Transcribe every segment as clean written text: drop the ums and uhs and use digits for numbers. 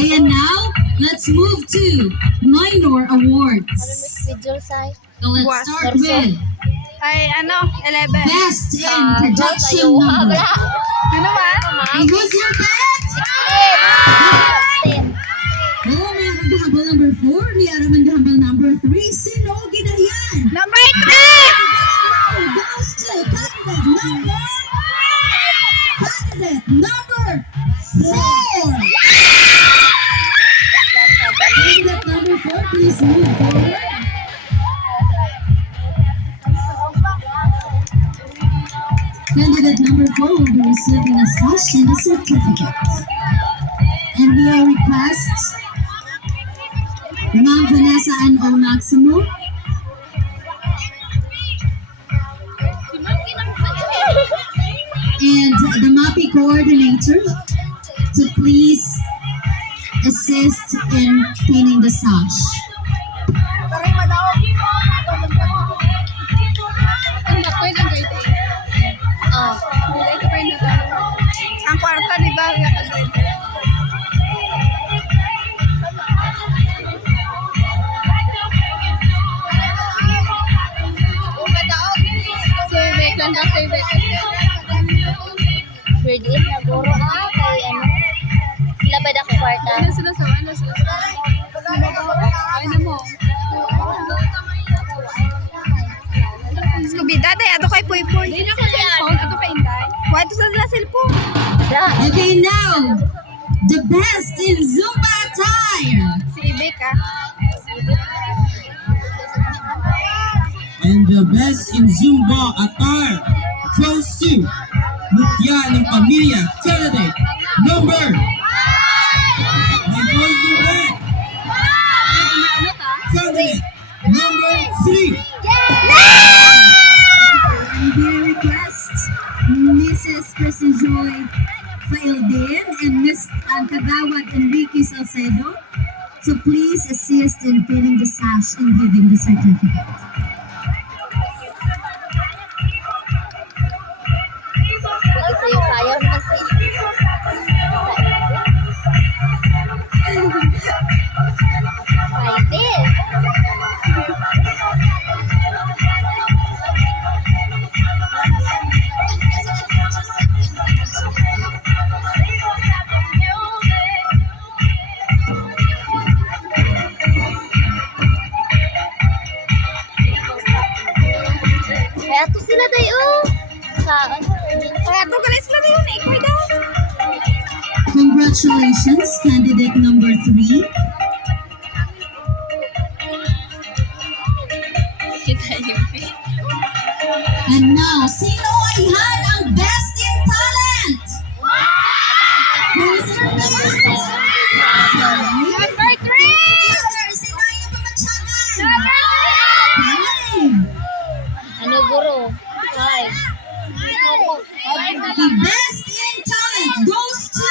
Okay, and now let's move to minor awards. So let's start with Ay, 11. Best in Production Number. Ano ba? And who's your best? Oh, may habal number 4, may araman habal number 3. Sino ginayan? Number 3! Goes to candidate number 4. Candidate number 4, please move forward. Candidate number 4 will be receiving a sash and a certificate. And may I request Ma'am Vanessa and O Maximo and the MAPI coordinator to please assist in pinning the sash. Ang kwarta, di ba? Save lang daw, save it. Grade 8 na guro kay ano. Sila ba ako kwarta? Ano sila sa? Ano mo? Scooby Dad, ato kay Puy Puy. Hindi na ko cellphone, ato kay Inday. Why to sa cellphone? Okay, now the best in Zumba attire. Si Ibek And the best in Zumba attire goes to Mutya ng Pamilya candidate number. And goes to that candidate number 3. And we request Mrs. Chrissy Joy Faildin and Ms. Kagawad Enrique Salcedo to please assist in pinning the sash and giving the certificate. Sayaw naman si kaya to sila dayo sa ano Kaya to galis lang yun, ikaw daw. Congratulations, candidate number 3. And now, sino ay ang best in talent? Who's your best? Number 3! Sino ay yung pamatsakan? ano guro? 5. The best in talent goes to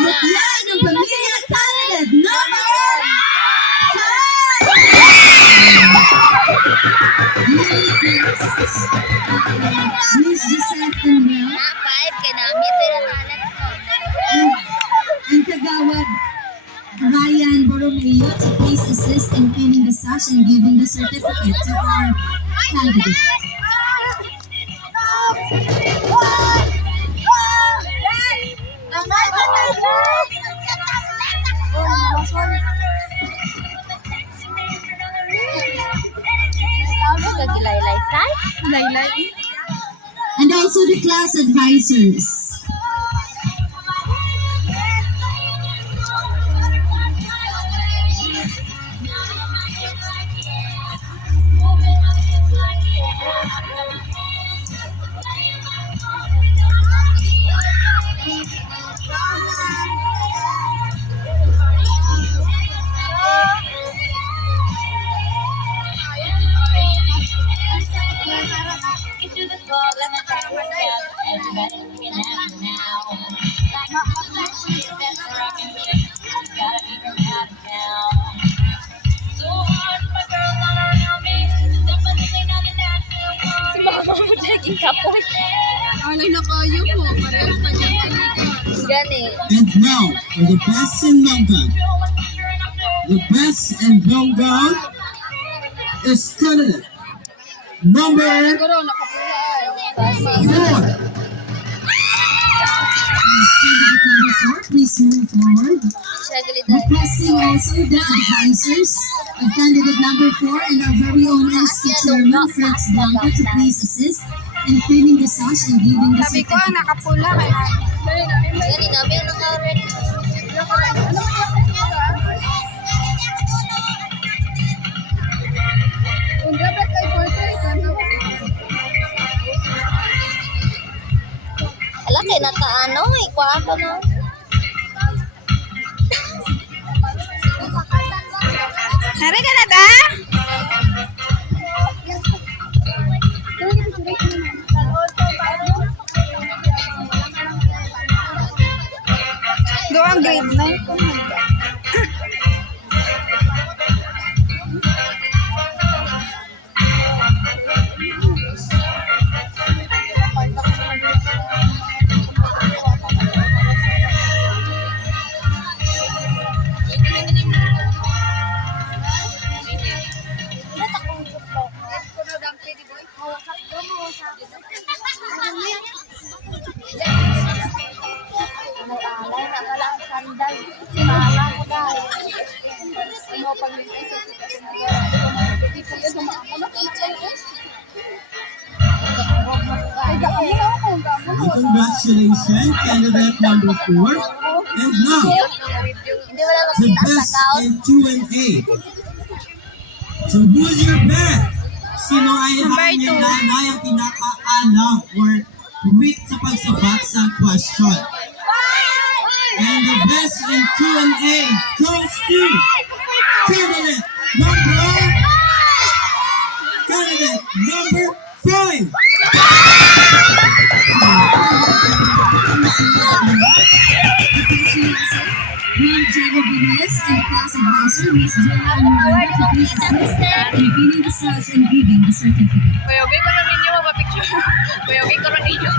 Mutya ng Pamilya candidate number 5. Miss Giselle Tenmel 5 kay namin pero talent ko. and Kagawad Ryan Borromeo to please assist in pinning the sash and giving the certificate to our candidate. Kagilaylay say? Laylay. And also the class advisors. Si mama mo naging kapoy. Alay na kayo po. Parehas kanya. Gani. And now, for the best in long gown. The best in long gown is candidate number Siguro, nakapula. 4. Candidate number 4, please move forward. Siya galiday. Requesting also the advisors of candidate number 4 and our very own ST Chairman, Fritz Blanco, to please assist in cleaning the sash and giving the Sabi ko, ang certificate. nakapula. Kaya Gani namin yung naka-red. Kung dapat kay portrait, Ala, kay naka-ano, ikuha ko na. Nari ka na da? Doon ang grade 9. Alay na pala ang sandal. Pala ko dahil. Ano pang nito sa Congratulations, candidate number 4. And now, Hindi wala the makita sa best count. in Q&A. So who's your best? Sino ay hangin na ang pinakaalam or weak sa pagsabat sa question? And the best in Q&A goes to candidate number 5. Ma'am Diego Venez and class advisor, Ms. Julia Miranda, to please assist in cleaning the sash and giving the certificate. Kuya, okay ko na ninyo, mapapicture. Kuya, okay ko na ninyo.